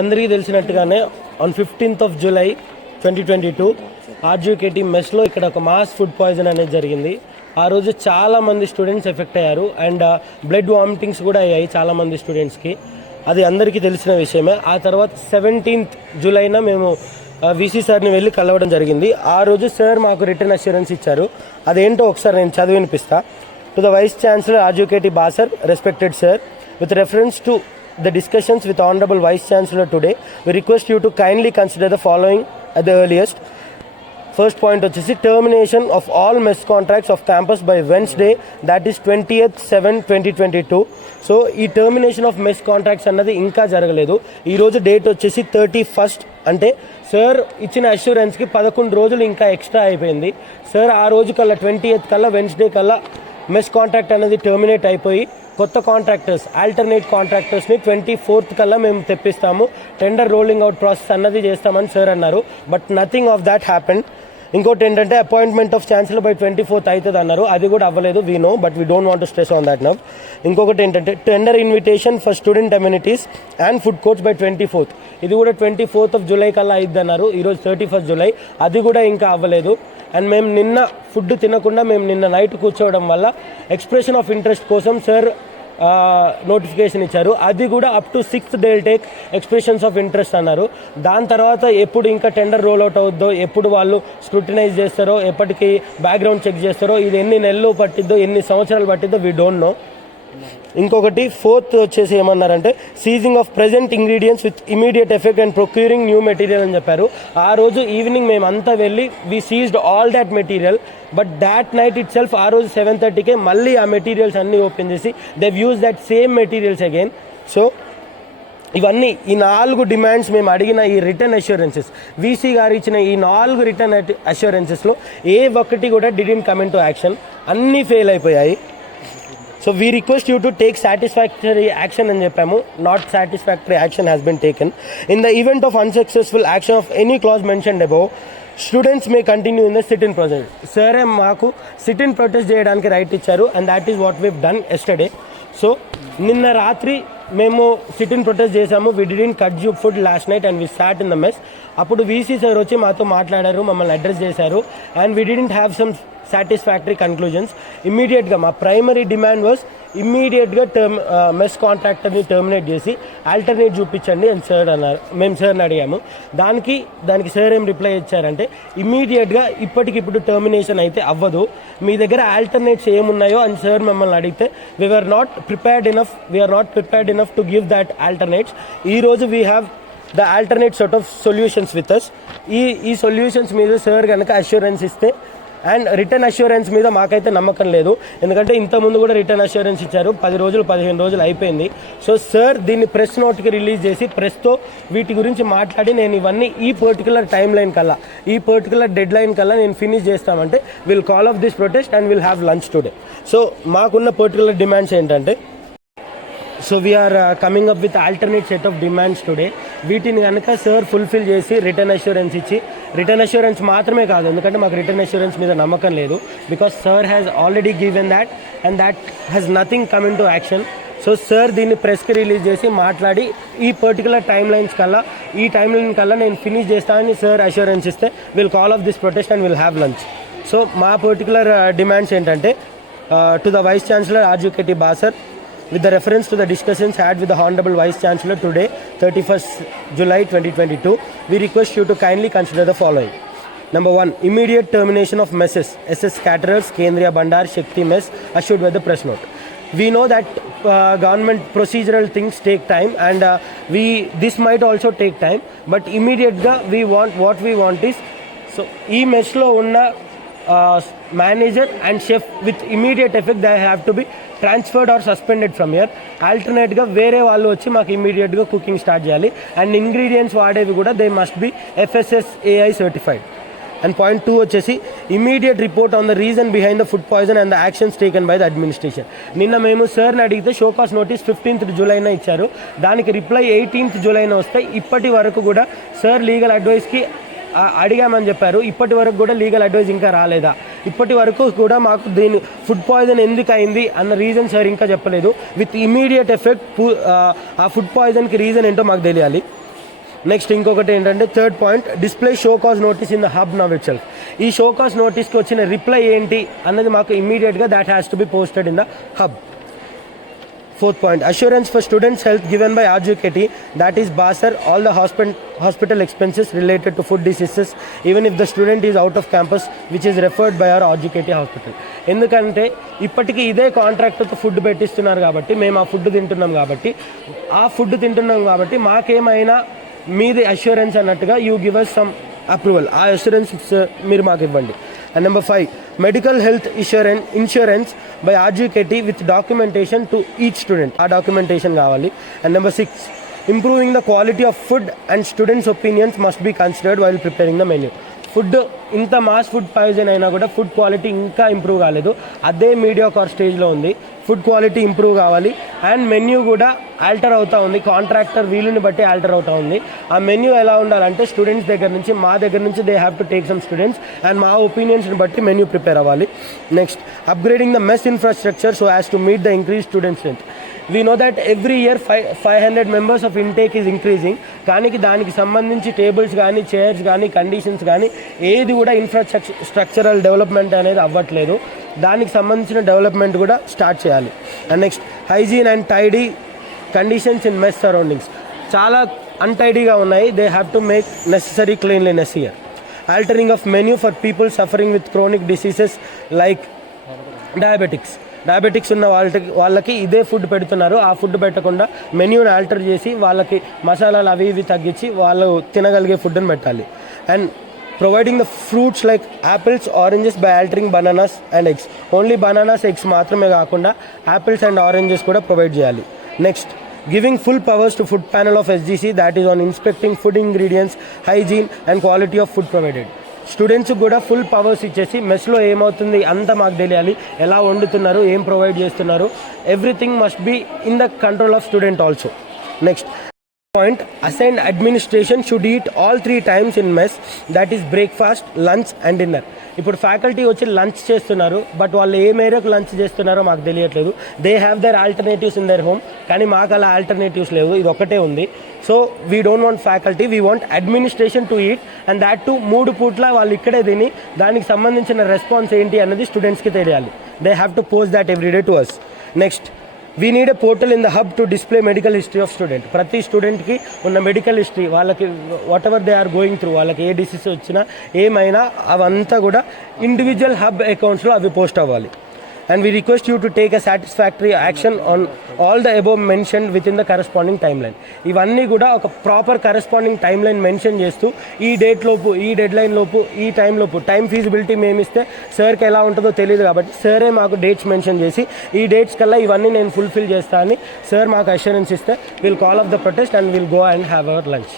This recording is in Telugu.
అందరికీ తెలిసినట్టుగానే on 15th of July 2022 RGUK మెస్లో ఇక్కడ ఒక మాస్ ఫుడ్ పాయిజన్ అనేది జరిగింది. ఆ రోజు చాలామంది స్టూడెంట్స్ ఎఫెక్ట్ అయ్యారు అండ్ బ్లడ్ వామిటింగ్స్ కూడా అయ్యాయి చాలామంది స్టూడెంట్స్కి. అది అందరికీ తెలిసిన విషయమే. ఆ తర్వాత 17th Julyన మేము వీసీ సార్ని వెళ్ళి కలవడం జరిగింది. ఆ రోజు సార్ మాకు రిటర్న్ అష్యూరెన్స్ ఇచ్చారు. అదేంటో ఒకసారి నేను చదివి వినిపిస్తా. To the vice chancellor Rgukt Basar, respected sir, with reference to the discussions with Honorable Vice Chancellor today, we request you to kindly consider the following at the earliest. First point వచ్చేసి termination of all mess contracts of campus by Wednesday, that is 20th/7/2022. So ఈ టర్మినేషన్ ఆఫ్ మెస్ కాంట్రాక్ట్స్ అన్నది ఇంకా జరగలేదు. ఈరోజు డేట్ వచ్చేసి 31st, అంటే సార్ ఇచ్చిన అష్యూరెన్స్కి 11 రోజులు ఇంకా ఎక్స్ట్రా అయిపోయింది. సార్ ఆ రోజు కల్లా 20th కల్లా వెన్స్డే కల్లా మెస్ కాంట్రాక్ట్ అనేది టర్మినేట్ అయిపోయి కొత్త కాంట్రాక్టర్స్ ఆల్టర్నేట్ కాంట్రాక్టర్స్ని 24th కల్లా మేము తెప్పిస్తాము, టెండర్ రోలింగ్ అవుట్ ప్రాసెస్ అన్నది చేస్తామని సార్ అన్నారు. But nothing of that happened. ఇంకోటి ఏంటంటే appointment of chancellor by 24th అవుతుంది అన్నారు. అది కూడా అవ్వలేదు. We know, but we don't want to stress on that now. ఇంకొకటి ఏంటంటే tender invitation for student amenities and food courts by 24th. ఇది కూడా 24th of July కల్లా అయిద్ది అన్నారు. ఈరోజు 31st July, అది కూడా ఇంకా అవ్వలేదు. అండ్ మేము నిన్న ఫుడ్ తినకుండా మేము నిన్న నైట్ కూర్చోవడం వల్ల ఎక్స్ప్రెషన్ ఆఫ్ ఇంట్రెస్ట్ కోసం సార్ నోటిఫికేషన్ ఇచ్చారు. అది కూడా up to 6th they will take expressions of interest అన్నారు. దాని తర్వాత ఎప్పుడు ఇంకా టెండర్ రోల్ అవుట్ అవుద్దో, ఎప్పుడు వాళ్ళు స్క్రూటినైజ్ చేస్తారో, ఎప్పటికీ బ్యాక్గ్రౌండ్ చెక్ చేస్తారో, ఇది ఎన్ని నెలలు పట్టిద్దో, ఎన్ని సంవత్సరాలు పట్టిద్దో వీ డోంట్ నో. ఇంకొకటి 4th వచ్చేసి ఏమన్నారంటే seizing of present ingredients with immediate effect and procuring new material అని చెప్పారు. ఆ రోజు ఈవినింగ్ మేమంతా వెళ్ళి we seized all that material. But that night it self ఆ రోజు 7:30కే మళ్ళీ ఆ మెటీరియల్స్ అన్నీ ఓపెన్ చేసి they use that same materials again. So ఇవన్నీ ఈ 4 డిమాండ్స్ మేము అడిగిన ఈ రిటర్న్ అష్యూరెన్సెస్, వీసీ గారు ఇచ్చిన ఈ 4 రిటర్న్ అష్యూరెన్సెస్లో ఏ ఒక్కటి కూడా didn't come into action, అన్నీ ఫెయిల్ అయిపోయాయి. So we request you to take satisfactory action అని చెప్పాము. Not satisfactory action has been taken. In the event of unsuccessful action of any clause mentioned above, students may continue in the sit-in protest. సరే మాకు sit-in protest చేయడానికి రైట్ ఇచ్చారు and that is what we've done yesterday. So నిన్న రాత్రి మేము sit-in protest చేసాము. We didn't cut you food last night and we sat in the mess. అప్పుడు వీసీ సార్ వచ్చి మాతో మాట్లాడారు, మమ్మల్ని అడ్రస్ చేశారు and we didn't have some satisfactory conclusions. ఇమ్మీడియట్గా మా ప్రైమరీ డిమాండ్ వాజ్ ఇమ్మీడియట్గా మెస్ కాంట్రాక్టర్ని టర్మినేట్ చేసి ఆల్టర్నేట్ చూపించండి అని సార్ అన్నారు. మేము సార్ని అడిగాము. దానికి సార్ ఏం రిప్లై ఇచ్చారంటే ఇమ్మీడియట్గా ఇప్పటికిప్పుడు టర్మినేషన్ అయితే అవ్వదు, మీ దగ్గర ఆల్టర్నేట్స్ ఏమున్నాయో అని సార్ మమ్మల్ని అడిగితే we're not prepared enough to give that alternates. ఈరోజు we have the alternate sort of solutions with us. ఈ సొల్యూషన్స్ మీద సార్ కనుక అష్యూరెన్స్ ఇస్తే, అండ్ రిటర్న్ అష్యూరెన్స్ మీద మాకైతే నమ్మకం లేదు, ఎందుకంటే ఇంతకుముందు కూడా రిటర్న్ అష్యూరెన్స్ ఇచ్చారు. 10 రోజులు 15 రోజులు అయిపోయింది. సో సార్ దీన్ని ప్రెస్ నోట్కి రిలీజ్ చేసి ప్రెస్తో వీటి గురించి మాట్లాడి నేను ఇవన్నీ ఈ పర్టికులర్ టైం లైన్ కల్లా, ఈ పర్టికులర్ డెడ్ లైన్ కల్లా నేను ఫినిష్ చేస్తామంటే will call off this protest and will have lunch today. So మాకున్న పర్టికులర్ డిమాండ్స్ ఏంటంటే, so we are coming up with alternate set of demands today. వీటిని కనుక సార్ ఫుల్ఫిల్ చేసి రిటర్న్ అష్యూరెన్స్ ఇచ్చి, రిటర్న్ అష్యూరెన్స్ మాత్రమే కాదు, ఎందుకంటే మాకు రిటర్న్ అష్యూరెన్స్ మీద నమ్మకం లేదు, because sir has already given that and that has nothing come into action. So sir దీన్ని ప్రెస్కి రిలీజ్ చేసి మాట్లాడి ఈ పర్టికులర్ టైమ్ లైన్స్ కల్లా, ఈ టైమ్ లైన్ కల్లా నేను ఫినిష్ చేస్తానని సార్ అష్యూరెన్స్ ఇస్తే will call off this protest and will have lunch. So మా పర్టికులర్ డిమాండ్స్ ఏంటంటే to the vice chancellor Rgukt Basar, with the reference to the discussions had with the Honorable Vice Chancellor today, 31st July 2022, we request you to kindly consider the following. Number 1, immediate termination of messes, SS Caterers, Kendriya Bandar, Shakti Mess, assured by the press note. We know that government procedural things take time and this might also take time, but immediately what we want is, so ee mess lo unna manager and chef with immediate effect they have to be transferred or suspended from year. ఆల్టర్నేట్గా వేరే వాళ్ళు వచ్చి మాకు ఇమీడియట్గా కుకింగ్ స్టార్ట్ చేయాలి అండ్ ఇంగ్రీడియంట్స్ వాడేవి కూడా they must be FSSAI certified. And point 2 వచ్చేసి immediate report on the reason behind the food poison and the actions taken by the administration. నిన్న మేము సార్ని అడిగితే షోకాస్ నోటీస్ 15th July ఇచ్చారు. దానికి రిప్లై 18th July వస్తాయి. ఇప్పటి వరకు కూడా సార్ లీగల్ అడ్వైస్కి అడిగామని చెప్పారు. ఇప్పటి వరకు కూడా లీగల్ అడ్వైస్ ఇంకా రాలేదా? ఇప్పటి వరకు కూడా మాకు దీని ఫుడ్ పాయిజన్ ఎందుకు అయింది అన్న రీజన్ సార్ ఇంకా చెప్పలేదు. విత్ ఇమీడియట్ ఎఫెక్ట్ ఆ ఫుడ్ పాయిజన్కి రీజన్ ఏంటో మాకు తెలియాలి. నెక్స్ట్ ఇంకొకటి ఏంటంటే third point, display show cause notice in the hub now it self. ఈ షో కాజ్ నోటీస్కి వచ్చిన రిప్లై ఏంటి అన్నది మాకు ఇమ్మీడియట్గా that has to be posted in the hub. Fourth point, assurance for students' health given by RGUK, that is Basar, all the hospital expenses related to food diseases, even if the student is out of campus, which is referred by our RGUK hospital. ఎందుకంటే ఇప్పటికీ ఇదే కాంట్రాక్ట్తో ఫుడ్ పెట్టిస్తున్నారు కాబట్టి మేము ఆ ఫుడ్ తింటున్నాం కాబట్టి మాకేమైనా మీది అష్యూరెన్స్ అన్నట్టుగా you give us some approval, ఆ అష్యూరెన్స్ మీరు మాకు ఇవ్వండి. And number 5, medical health insurance by RGUK with documentation to each student. Our documentation కావాలి. And number 6, improving the quality of food and students' opinions must be considered while preparing the menu. Food ఇంత మాస్ ఫుడ్ పాయిజన్ అయినా కూడా ఫుడ్ క్వాలిటీ ఇంకా ఇంప్రూవ్ కాలేదు, అదే మీడియాకార్ స్టేజ్లో ఉంది. ఫుడ్ క్వాలిటీ ఇంప్రూవ్ కావాలి అండ్ మెన్యూ కూడా ఆల్టర్ అవుతూ ఉంది, కాంట్రాక్టర్ వీలుని బట్టి ఆల్టర్ అవుతూ ఉంది. ఆ మెన్యూ ఎలా ఉండాలంటే స్టూడెంట్స్ దగ్గర నుంచి మా దగ్గర నుంచి they have to take some students and మా ఒపీనియన్స్ని బట్టి మెన్యూ ప్రిపేర్ అవ్వాలి. Next, upgrading the mess infrastructure so as to meet the increase student strength. We know that every year 500 members of intake is increasing, కానీ దానికి సంబంధించి టేబుల్స్ కానీ చైర్స్ కానీ కండిషన్స్ కానీ ఏది కూడా ఇన్ఫ్రాస్ట్రక్చరల్ డెవలప్మెంట్ అనేది అవ్వట్లేదు. దానికి సంబంధించిన డెవలప్మెంట్ కూడా స్టార్ట్ చేయాలి. And next, hygiene and tidy conditions in mess surroundings చాలా అన్టైడీగా ఉన్నాయి. They have to make necessary cleanliness here. Altering of menu for people suffering with chronic diseases like diabetics ఉన్న వాళ్ళకి ఇదే ఫుడ్ పెడుతున్నారు. ఆ ఫుడ్ పెట్టకుండా మెన్యూని ఆల్టర్ చేసి వాళ్ళకి మసాలాలు అవి ఇవి తగ్గించి వాళ్ళు తినగలిగే ఫుడ్ని పెట్టాలి. And providing the fruits like apples, oranges by altering bananas and eggs. Only bananas, eggs మాత్రమే కాకుండా యాపిల్స్ అండ్ ఆరెంజెస్ కూడా ప్రొవైడ్ చేయాలి. Next, giving full powers to food panel of SGC that is on inspecting food ingredients, hygiene and quality of food provided. స్టూడెంట్స్కి కూడా ఫుల్ పవర్స్ ఇచ్చేసి మెస్లో ఏమవుతుంది అంతా మాకు తెలియాలి, ఎలా వండుతున్నారు, ఏం ప్రొవైడ్ చేస్తున్నారు, everything must be in the control of student also. Next point, assigned administration should eat all 3 times in mess, that is breakfast, lunch and dinner. ఇప్పుడు ఫ్యాకల్టీ వచ్చి లంచ్ చేస్తున్నారు, బట్ వాళ్ళు ఏ మేరకు లంచ్ చేస్తున్నారో మాకు తెలియట్లేదు. They have their alternatives in their home, కానీ మాకు అలా ఆల్టర్నేటివ్స్ లేవు, ఇది ఒక్కటే ఉంది. So we don't want faculty, we want administration to eat and that to 3 పూట్ల వాళ్ళు ఇక్కడే తిని దానికి సంబంధించిన రెస్పాన్స్ ఏంటి అన్నది స్టూడెంట్స్కి తెలియాలి. They have to post that every day to us. Next, we need a portal in the hub to display medical history of student. ప్రతి స్టూడెంట్కి ఉన్న మెడికల్ హిస్టరీ, వాళ్ళకి whatever they are going through, వాళ్ళకి ఏ డిసీజ్ వచ్చినా ఏమైనా అవంతా కూడా ఇండివిజువల్ హబ్ అకౌంట్స్లో అవి పోస్ట్ అవ్వాలి. And we request you to take a satisfactory action on all the above mentioned within the corresponding timeline. ఇవన్నీ కూడా ఒక proper corresponding time line mention చేస్తూ ఈ డేట్ లోపు, ఈ డెడ్ లైన్ లోపు, ఈ టైం లోపు, టైం ఫీజిబిలిటీ మేము ఇస్తే సార్కి ఎలా ఉంటుందో తెలియదు కాబట్టి సారే మాకు డేట్స్ మెన్షన్ చేసి ఈ డేట్స్ కల్లా ఇవన్నీ నేను ఫుల్ఫిల్ చేస్తా అని సార్ మాకు అష్యూరెన్స్ ఇస్తే will call of the protest and will go and have our lunch.